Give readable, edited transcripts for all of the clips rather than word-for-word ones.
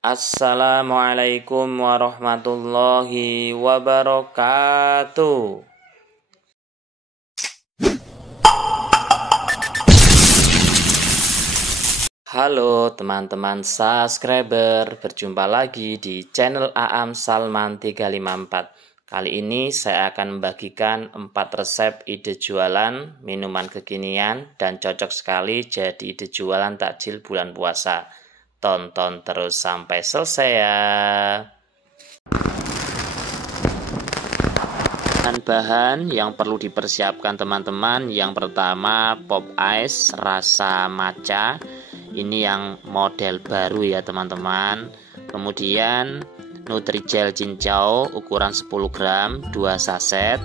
Assalamualaikum warahmatullahi wabarakatuh. Halo teman-teman subscriber, berjumpa lagi di channel Aam Salman 354. Kali ini saya akan membagikan 4 resep ide jualan minuman kekinian dan cocok sekali jadi ide jualan takjil bulan puasa. Tonton terus sampai selesai ya. Bahan-bahan yang perlu dipersiapkan teman-teman, yang pertama pop ice rasa matcha. Ini yang model baru ya teman-teman. Kemudian Nutrijel cincau ukuran 10 gram 2 saset.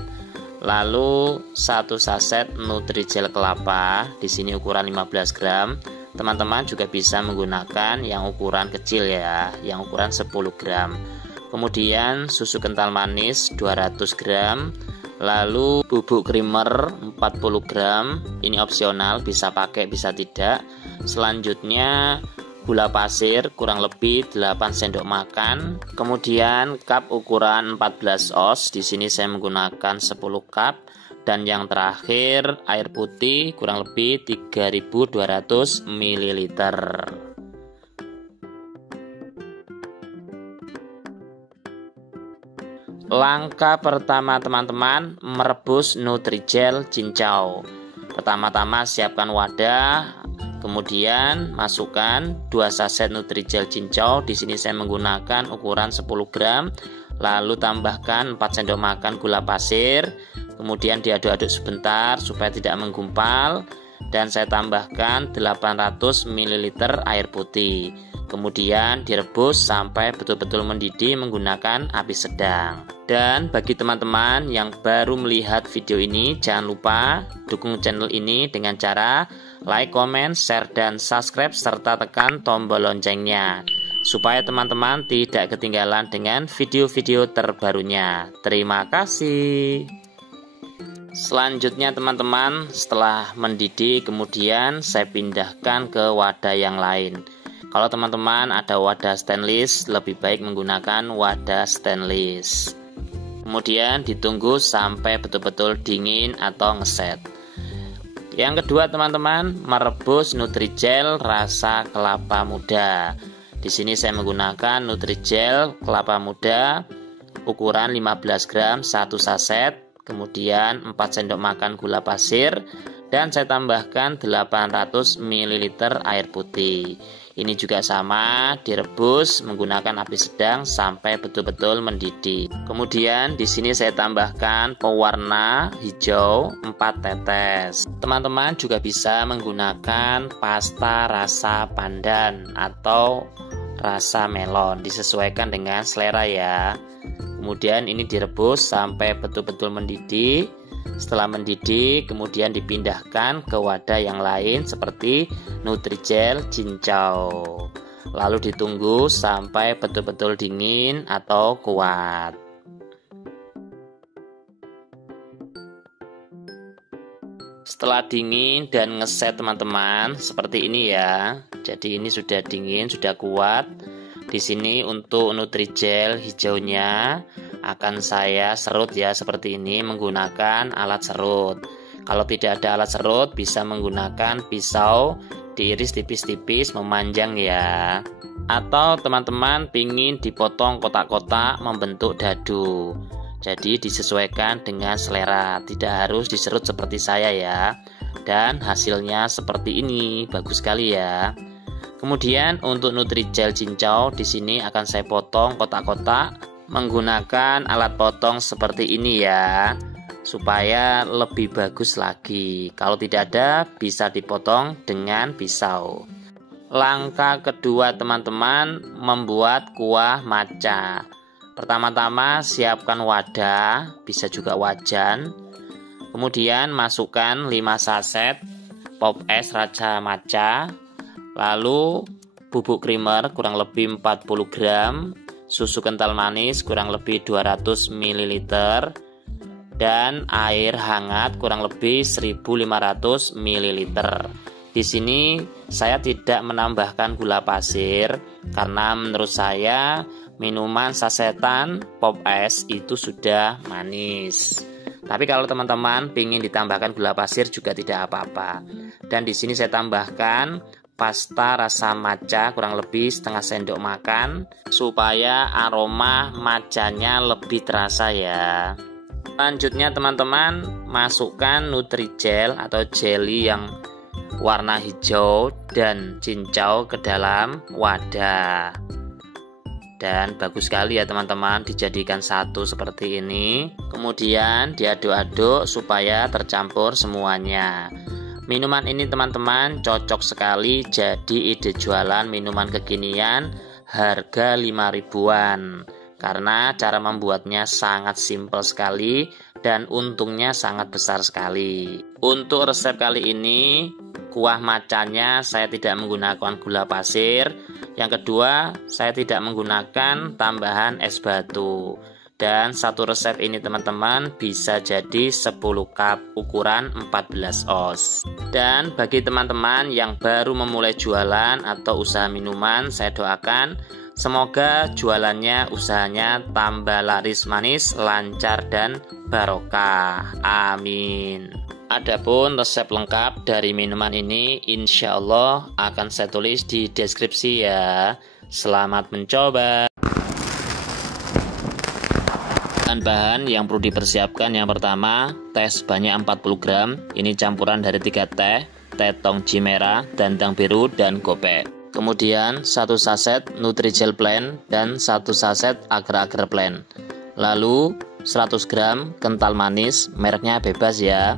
Lalu 1 saset Nutrijel kelapa, di sini ukuran 15 gram. Teman-teman juga bisa menggunakan yang ukuran kecil ya, yang ukuran 10 gram. Kemudian susu kental manis 200 gram. Lalu bubuk creamer 40 gram. Ini opsional, bisa pakai bisa tidak. Selanjutnya gula pasir kurang lebih 8 sendok makan. Kemudian cup ukuran 14 oz. Di sini saya menggunakan 10 cup. Dan yang terakhir air putih kurang lebih 3200 ml. Langkah pertama teman-teman, merebus Nutrijel cincau. Pertama-tama siapkan wadah, kemudian masukkan 2 saset Nutrijel cincau. Di sini saya menggunakan ukuran 10 gram. Lalu tambahkan 4 sendok makan gula pasir. Kemudian diaduk-aduk sebentar supaya tidak menggumpal. Dan saya tambahkan 800 ml air putih. Kemudian direbus sampai betul-betul mendidih menggunakan api sedang. Dan bagi teman-teman yang baru melihat video ini, jangan lupa dukung channel ini dengan cara like, comment, share, dan subscribe, serta tekan tombol loncengnya supaya teman-teman tidak ketinggalan dengan video-video terbarunya. Terima kasih. Selanjutnya teman-teman, setelah mendidih kemudian saya pindahkan ke wadah yang lain. Kalau teman-teman ada wadah stainless, lebih baik menggunakan wadah stainless. Kemudian ditunggu sampai betul-betul dingin atau ngeset. Yang kedua teman-teman, merebus Nutrijel rasa kelapa muda. Di sini saya menggunakan Nutrijel kelapa muda ukuran 15 gram 1 saset. Kemudian 4 sendok makan gula pasir. Dan saya tambahkan 800 ml air putih. Ini juga sama, direbus menggunakan api sedang sampai betul-betul mendidih. Kemudian di sini saya tambahkan pewarna hijau 4 tetes. Teman-teman juga bisa menggunakan pasta rasa pandan atau rasa melon, disesuaikan dengan selera ya. Kemudian ini direbus sampai betul-betul mendidih. Setelah mendidih kemudian dipindahkan ke wadah yang lain seperti Nutrijel cincau. Lalu ditunggu sampai betul-betul dingin atau kuat. Setelah dingin dan ngeset teman-teman, seperti ini ya. Jadi ini sudah dingin, sudah kuat. Di sini untuk Nutrijel hijaunya akan saya serut ya seperti ini menggunakan alat serut. Kalau tidak ada alat serut bisa menggunakan pisau, diiris tipis-tipis memanjang ya. Atau teman-teman pingin dipotong kotak-kotak membentuk dadu. Jadi disesuaikan dengan selera, tidak harus diserut seperti saya ya. Dan hasilnya seperti ini, bagus sekali ya. Kemudian untuk Nutrijel cincau di sini akan saya potong kotak-kotak menggunakan alat potong seperti ini ya, supaya lebih bagus lagi. Kalau tidak ada bisa dipotong dengan pisau. Langkah kedua teman-teman, membuat kuah matcha. Pertama-tama siapkan wadah, bisa juga wajan. Kemudian masukkan 5 saset pop es rasa matcha. Lalu bubuk creamer kurang lebih 40 gram, susu kental manis kurang lebih 200 ml, dan air hangat kurang lebih 1500 ml. Di sini saya tidak menambahkan gula pasir karena menurut saya minuman sasetan pop es itu sudah manis. Tapi kalau teman-teman ingin ditambahkan gula pasir juga tidak apa-apa. Dan di sini saya tambahkan pasta rasa matcha kurang lebih setengah sendok makan supaya aroma matchanya lebih terasa ya. Selanjutnya teman-teman masukkan Nutrijel atau jelly yang warna hijau dan cincau ke dalam wadah. Dan bagus sekali ya teman-teman, dijadikan satu seperti ini. Kemudian diaduk-aduk supaya tercampur semuanya. Minuman ini teman-teman cocok sekali jadi ide jualan minuman kekinian harga 5 ribuan. Karena cara membuatnya sangat simpel sekali dan untungnya sangat besar sekali. Untuk resep kali ini kuah matchanya saya tidak menggunakan gula pasir. Yang kedua, saya tidak menggunakan tambahan es batu. Dan satu resep ini teman-teman bisa jadi 10 cup ukuran 14 oz. Dan bagi teman-teman yang baru memulai jualan atau usaha minuman, saya doakan semoga jualannya, usahanya tambah laris manis, lancar dan barokah. Amin. Adapun resep lengkap dari minuman ini insya Allah akan saya tulis di deskripsi ya. Selamat mencoba. Bahan yang perlu dipersiapkan yang pertama, teh sebanyak 40 gram. Ini campuran dari 3 teh tongji merah, dandang biru, dan gopek. Kemudian 1 saset Nutrijel Blend dan 1 saset agar-agar blend. Lalu 100 gram kental manis, mereknya bebas ya.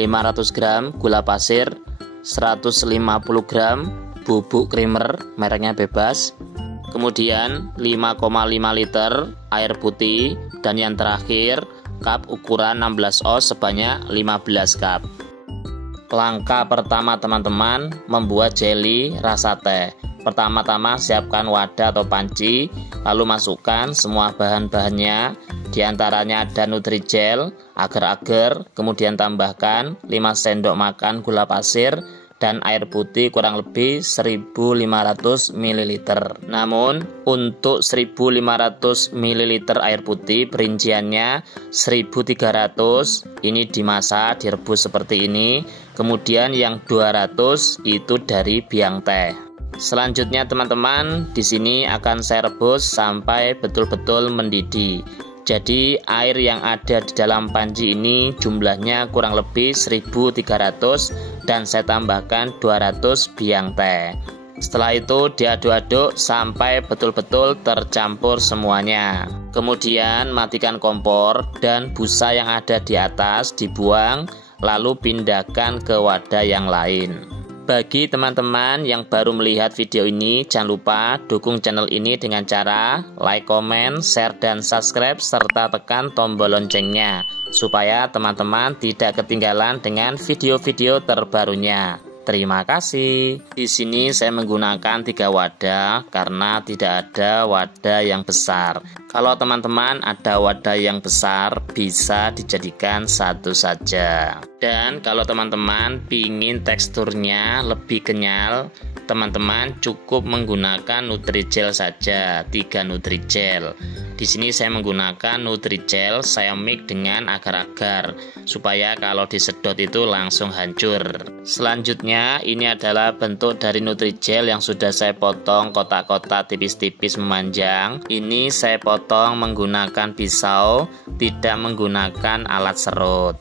500 gram gula pasir, 150 gram bubuk creamer, mereknya bebas. Kemudian 5,5 liter air putih, dan yang terakhir cup ukuran 16 oz sebanyak 15 cup. Langkah pertama teman-teman membuat jelly rasa teh. Pertama-tama siapkan wadah atau panci, lalu masukkan semua bahan-bahannya. Di antaranya ada Nutrijel, agar-agar, kemudian tambahkan 5 sendok makan gula pasir dan air putih kurang lebih 1500 ml. Namun untuk 1500 ml air putih perinciannya 1300, ini dimasak direbus seperti ini. Kemudian yang 200 itu dari biang teh. Selanjutnya teman-teman, di sini akan saya rebus sampai betul-betul mendidih. Jadi air yang ada di dalam panci ini jumlahnya kurang lebih 1300 dan saya tambahkan 200 biang teh. Setelah itu diaduk-aduk sampai betul-betul tercampur semuanya. Kemudian matikan kompor dan busa yang ada di atas dibuang, lalu pindahkan ke wadah yang lain. Bagi teman-teman yang baru melihat video ini, jangan lupa dukung channel ini dengan cara like, comment, share, dan subscribe, serta tekan tombol loncengnya supaya teman-teman tidak ketinggalan dengan video-video terbarunya. Terima kasih. Di sini saya menggunakan 3 wadah karena tidak ada wadah yang besar. Kalau teman-teman ada wadah yang besar bisa dijadikan satu saja. Dan kalau teman-teman ingin teksturnya lebih kenyal, teman-teman cukup menggunakan Nutrijel saja, 3 Nutrijel. Di sini saya menggunakan Nutrijel, saya mix dengan agar-agar supaya kalau disedot itu langsung hancur. Selanjutnya ini adalah bentuk dari Nutrijel yang sudah saya potong kotak-kotak tipis-tipis memanjang. Ini saya potong menggunakan pisau, tidak menggunakan alat serut.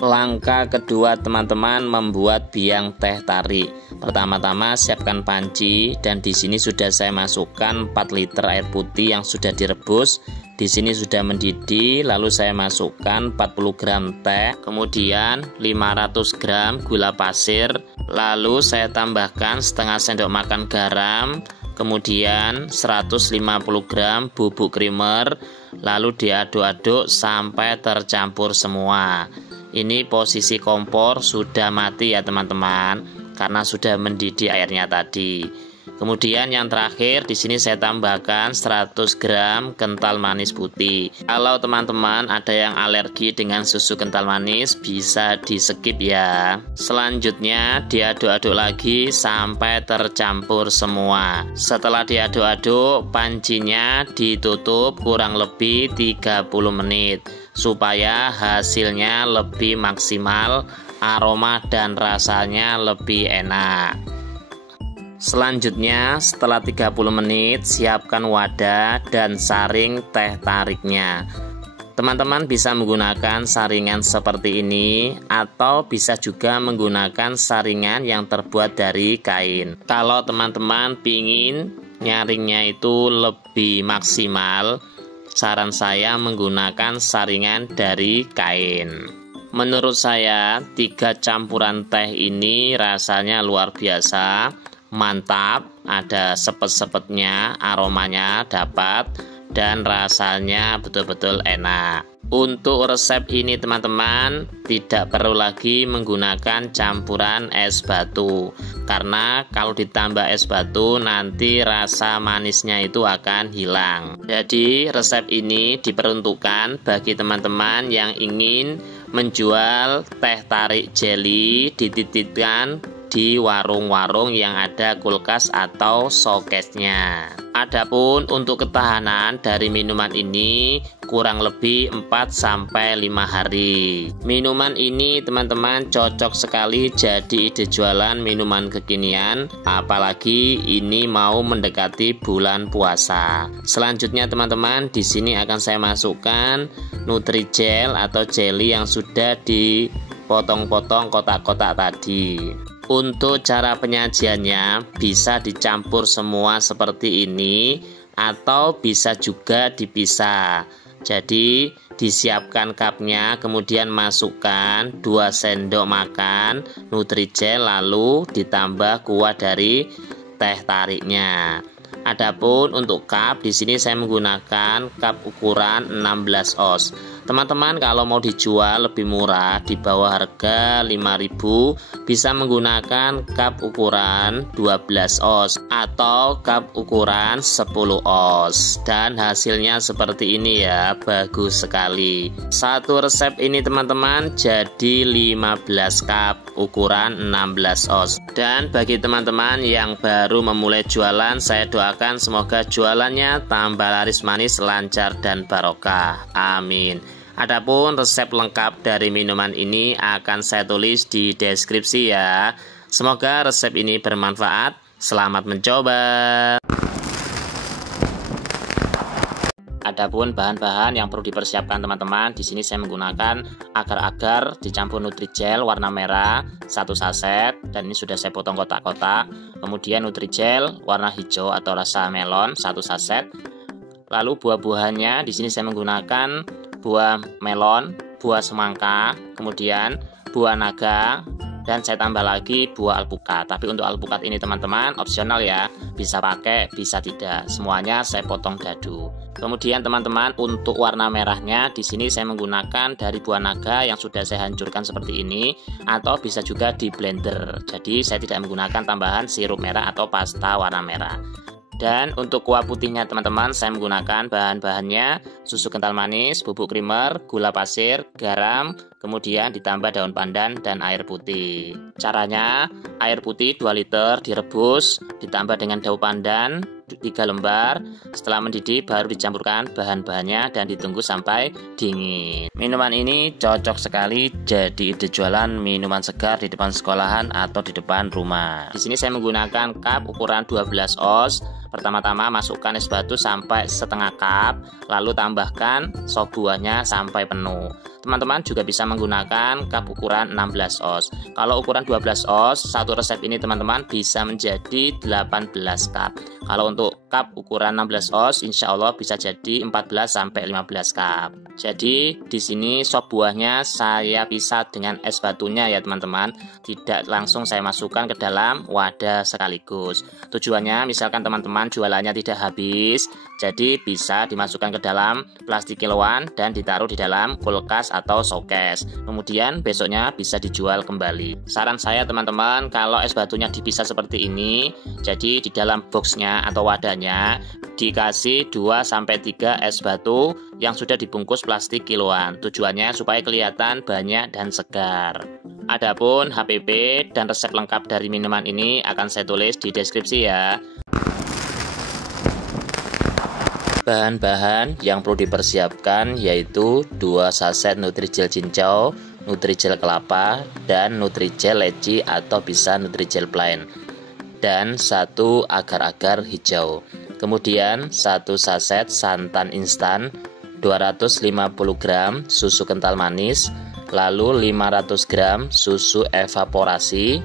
Langkah kedua teman-teman membuat biang teh tarik. Pertama-tama siapkan panci dan di sini sudah saya masukkan 4 liter air putih yang sudah direbus. Di sini sudah mendidih, lalu saya masukkan 40 gram teh, kemudian 500 gram gula pasir, lalu saya tambahkan setengah sendok makan garam, kemudian 150 gram bubuk creamer, lalu diaduk-aduk sampai tercampur semua. Ini posisi kompor sudah mati ya teman-teman, karena sudah mendidih airnya tadi. Kemudian yang terakhir di sini saya tambahkan 100 gram kental manis putih. Kalau teman-teman ada yang alergi dengan susu kental manis bisa di skip ya. Selanjutnya diaduk-aduk lagi sampai tercampur semua. Setelah diaduk-aduk, pancinya ditutup kurang lebih 30 menit supaya hasilnya lebih maksimal, aroma dan rasanya lebih enak. Selanjutnya setelah 30 menit siapkan wadah dan saring teh tariknya. Teman-teman bisa menggunakan saringan seperti ini atau bisa juga menggunakan saringan yang terbuat dari kain. Kalau teman-teman pingin nyaringnya itu lebih maksimal, saran saya menggunakan saringan dari kain. Menurut saya 3 campuran teh ini rasanya luar biasa, mantap, ada sepet-sepetnya, aromanya dapat, dan rasanya betul-betul enak. Untuk resep ini teman-teman tidak perlu lagi menggunakan campuran es batu, karena kalau ditambah es batu nanti rasa manisnya itu akan hilang. Jadi resep ini diperuntukkan bagi teman-teman yang ingin menjual teh tarik jelly dititipkan di warung-warung yang ada kulkas atau showcase-nya. Adapun untuk ketahanan dari minuman ini kurang lebih 4-5 hari. Minuman ini teman-teman cocok sekali jadi ide jualan minuman kekinian, apalagi ini mau mendekati bulan puasa. Selanjutnya teman-teman di sini akan saya masukkan Nutrijel atau jelly yang sudah dipotong-potong kotak-kotak tadi. Untuk cara penyajiannya bisa dicampur semua seperti ini atau bisa juga dipisah. Jadi disiapkan cupnya, kemudian masukkan 2 sendok makan Nutrijel lalu ditambah kuah dari teh tariknya. Adapun untuk cup di sini saya menggunakan cup ukuran 16 oz. Teman-teman kalau mau dijual lebih murah di bawah harga 5.000 bisa menggunakan cup ukuran 12 oz atau cup ukuran 10 oz dan hasilnya seperti ini ya, bagus sekali. Satu resep ini teman-teman jadi 15 cup ukuran 16 oz. Dan bagi teman-teman yang baru memulai jualan, saya doakan semoga jualannya tambah laris manis, lancar dan barokah. Amin. Adapun resep lengkap dari minuman ini akan saya tulis di deskripsi ya. Semoga resep ini bermanfaat. Selamat mencoba. Adapun bahan-bahan yang perlu dipersiapkan teman-teman, di sini saya menggunakan agar-agar dicampur Nutrijel warna merah 1 saset dan ini sudah saya potong kotak-kotak. Kemudian Nutrijel warna hijau atau rasa melon 1 saset. Lalu buah-buahannya di sini saya menggunakan buah melon, buah semangka, kemudian buah naga, dan saya tambah lagi buah alpukat. Tapi untuk alpukat ini teman-teman opsional ya, bisa pakai bisa tidak, semuanya saya potong dadu. Kemudian teman-teman untuk warna merahnya di sini saya menggunakan dari buah naga yang sudah saya hancurkan seperti ini, atau bisa juga di blender. Jadi saya tidak menggunakan tambahan sirup merah atau pasta warna merah. Dan untuk kuah putihnya teman-teman saya menggunakan bahan-bahannya susu kental manis, bubuk creamer, gula pasir, garam, kemudian ditambah daun pandan dan air putih. Caranya air putih 2 liter direbus ditambah dengan daun pandan 3 lembar. Setelah mendidih baru dicampurkan bahan-bahannya dan ditunggu sampai dingin. Minuman ini cocok sekali jadi ide jualan minuman segar di depan sekolahan atau di depan rumah. Di sini saya menggunakan cup ukuran 12 oz. Pertama-tama masukkan es batu sampai setengah cup, lalu tambahkan sop buahnya sampai penuh. Teman-teman juga bisa menggunakan cup ukuran 16 oz. Kalau ukuran 12 oz, satu resep ini teman-teman bisa menjadi 18 cup. Kalau untuk cup ukuran 16 oz, insya Allah bisa jadi 14-15 cup. Jadi di sini sop buahnya saya pisah dengan es batunya ya teman-teman, tidak langsung saya masukkan ke dalam wadah sekaligus. Tujuannya misalkan teman-teman jualannya tidak habis, jadi bisa dimasukkan ke dalam plastik kiloan dan ditaruh di dalam kulkas atau showcase. Kemudian besoknya bisa dijual kembali. Saran saya teman-teman, kalau es batunya dipisah seperti ini, jadi di dalam boxnya atau wadahnya dikasih 2-3 es batu yang sudah dibungkus plastik kiloan. Tujuannya supaya kelihatan banyak dan segar. Adapun HPP dan resep lengkap dari minuman ini akan saya tulis di deskripsi ya. Bahan-bahan yang perlu dipersiapkan yaitu 2 saset Nutrijel cincau, Nutrijel kelapa, dan Nutrijel leci atau bisa Nutrijel plain, dan 1 agar-agar hijau. Kemudian 1 saset santan instan, 250 gram susu kental manis, lalu 500 gram susu evaporasi,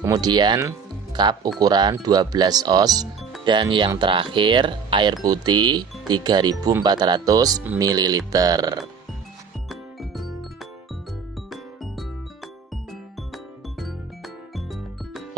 kemudian cup ukuran 12 oz, dan yang terakhir air putih 3400 ml.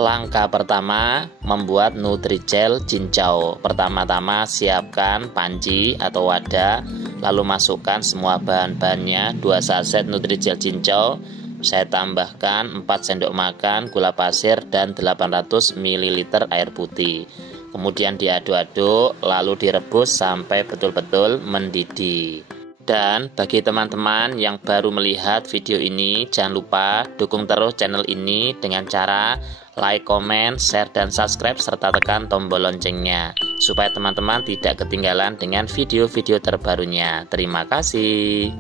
Langkah pertama, membuat Nutrijel cincau. Pertama-tama siapkan panci atau wadah, lalu masukkan semua bahan-bahannya. 2 saset Nutrijel cincau, saya tambahkan 4 sendok makan gula pasir dan 800 ml air putih. Kemudian diaduk-aduk, lalu direbus sampai betul-betul mendidih. Dan bagi teman-teman yang baru melihat video ini, jangan lupa dukung terus channel ini dengan cara like, comment, share, dan subscribe, serta tekan tombol loncengnya supaya teman-teman tidak ketinggalan dengan video-video terbarunya. Terima kasih.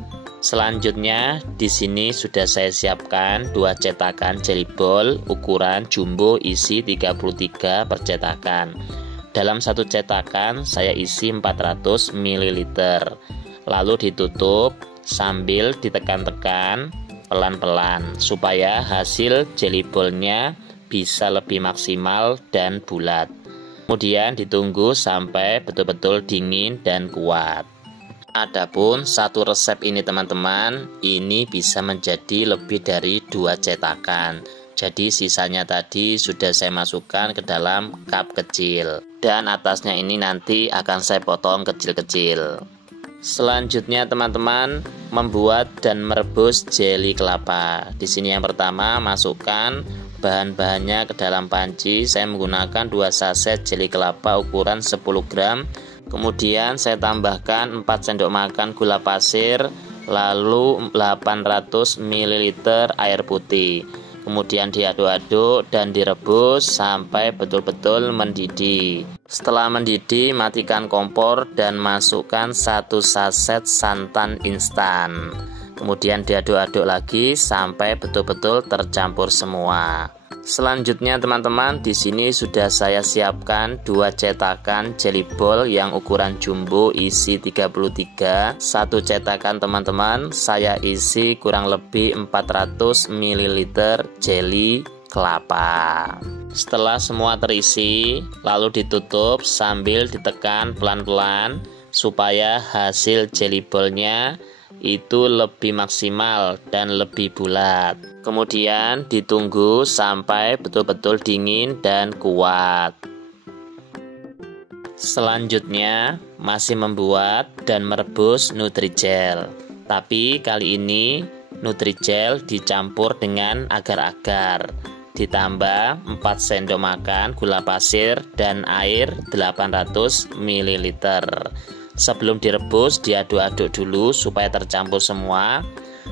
Selanjutnya di sini sudah saya siapkan 2 cetakan jelly ball ukuran jumbo isi 33 per cetakan. Dalam 1 cetakan saya isi 400 ml. Lalu ditutup sambil ditekan-tekan pelan-pelan supaya hasil jelly ballnya bisa lebih maksimal dan bulat. Kemudian ditunggu sampai betul-betul dingin dan kuat. Adapun 1 resep ini teman-teman, ini bisa menjadi lebih dari 2 cetakan. Jadi sisanya tadi sudah saya masukkan ke dalam cup kecil, dan atasnya ini nanti akan saya potong kecil-kecil. Selanjutnya teman-teman, membuat dan merebus jeli kelapa. Di sini yang pertama, masukkan bahan-bahannya ke dalam panci. Saya menggunakan 2 saset jeli kelapa ukuran 10 gram. Kemudian saya tambahkan 4 sendok makan gula pasir, lalu 800 ml air putih. Kemudian diaduk-aduk dan direbus sampai betul-betul mendidih. Setelah mendidih, matikan kompor dan masukkan 1 saset santan instan. Kemudian diaduk-aduk lagi sampai betul-betul tercampur semua. Selanjutnya teman-teman, di sini sudah saya siapkan 2 cetakan jelly ball yang ukuran jumbo isi 33. 1 cetakan teman-teman saya isi kurang lebih 400 ml jelly kelapa. Setelah semua terisi, lalu ditutup sambil ditekan pelan-pelan supaya hasil jelly ballnya itu lebih maksimal dan lebih bulat. Kemudian ditunggu sampai betul-betul dingin dan kuat. Selanjutnya masih membuat dan merebus Nutrijel. Tapi kali ini Nutrijel dicampur dengan agar-agar. Ditambah 4 sendok makan gula pasir dan air 800 ml. Sebelum direbus, diaduk-aduk dulu supaya tercampur semua.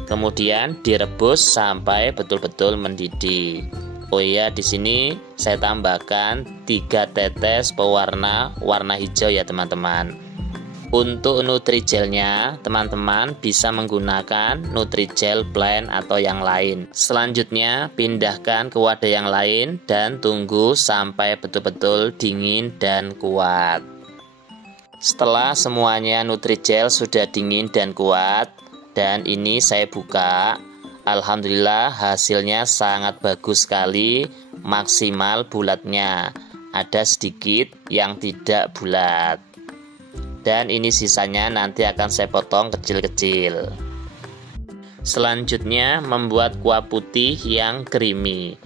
Kemudian direbus sampai betul-betul mendidih. Oh iya, di sini saya tambahkan 3 tetes pewarna warna hijau ya teman-teman. Untuk Nutrijelnya, teman-teman bisa menggunakan Nutrijel plain atau yang lain. Selanjutnya, pindahkan ke wadah yang lain dan tunggu sampai betul-betul dingin dan kuat. Setelah semuanya Nutrijel sudah dingin dan kuat, dan ini saya buka, alhamdulillah hasilnya sangat bagus sekali, maksimal bulatnya. ada sedikit yang tidak bulat. Dan ini sisanya nanti akan saya potong kecil-kecil. Selanjutnya membuat kuah putih yang creamy.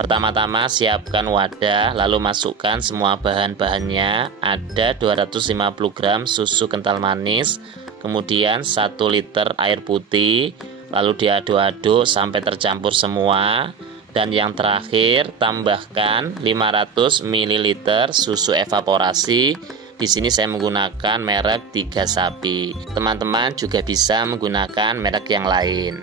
Pertama-tama siapkan wadah, lalu masukkan semua bahan-bahannya. Ada 250 gram susu kental manis, kemudian 1 liter air putih, lalu diaduk-aduk sampai tercampur semua. Dan yang terakhir tambahkan 500 ml susu evaporasi. Di sini saya menggunakan merek 3 Sapi. Teman-teman juga bisa menggunakan merek yang lain.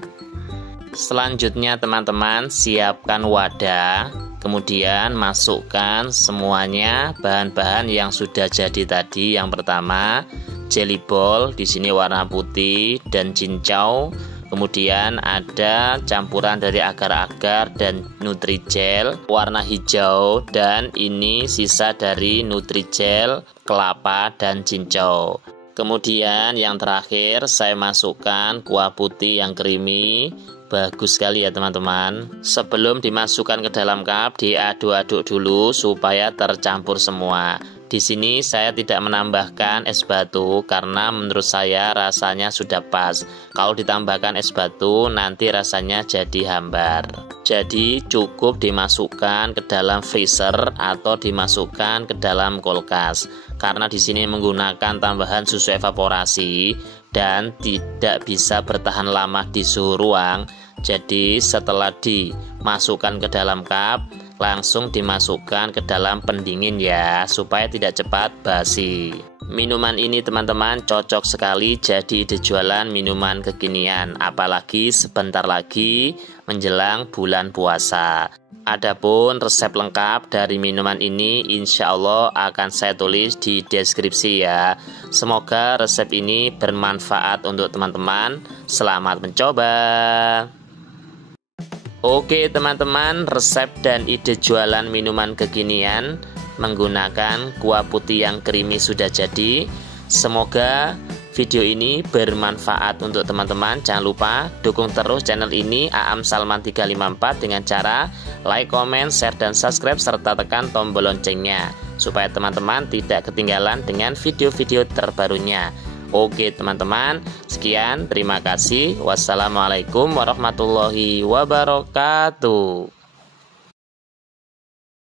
Selanjutnya teman-teman siapkan wadah, kemudian masukkan semuanya bahan-bahan yang sudah jadi tadi. Yang pertama jelly ball, di sini warna putih dan cincau. Kemudian ada campuran dari agar-agar dan Nutrijel warna hijau, dan ini sisa dari Nutrijel kelapa dan cincau. Kemudian yang terakhir saya masukkan kuah putih yang creamy. Bagus sekali ya teman-teman. Sebelum dimasukkan ke dalam cup, diaduk-aduk dulu supaya tercampur semua. Di sini saya tidak menambahkan es batu karena menurut saya rasanya sudah pas. Kalau ditambahkan es batu nanti rasanya jadi hambar. Jadi cukup dimasukkan ke dalam freezer atau dimasukkan ke dalam kulkas. Karena di sini menggunakan tambahan susu evaporasi dan tidak bisa bertahan lama di suhu ruang. Jadi setelah dimasukkan ke dalam cup, langsung dimasukkan ke dalam pendingin ya, supaya tidak cepat basi. Minuman ini teman-teman cocok sekali jadi ide jualan minuman kekinian, apalagi sebentar lagi menjelang bulan puasa. Adapun resep lengkap dari minuman ini insya Allah akan saya tulis di deskripsi ya. Semoga resep ini bermanfaat untuk teman-teman. Selamat mencoba. Oke teman-teman, resep dan ide jualan minuman kekinian menggunakan kuah putih yang creamy sudah jadi. Semoga video ini bermanfaat untuk teman-teman. Jangan lupa dukung terus channel ini Aam Salman 354 dengan cara like, comment, share, dan subscribe serta tekan tombol loncengnya supaya teman-teman tidak ketinggalan dengan video-video terbarunya. Oke teman-teman, sekian, terima kasih. Wassalamualaikum warahmatullahi wabarakatuh.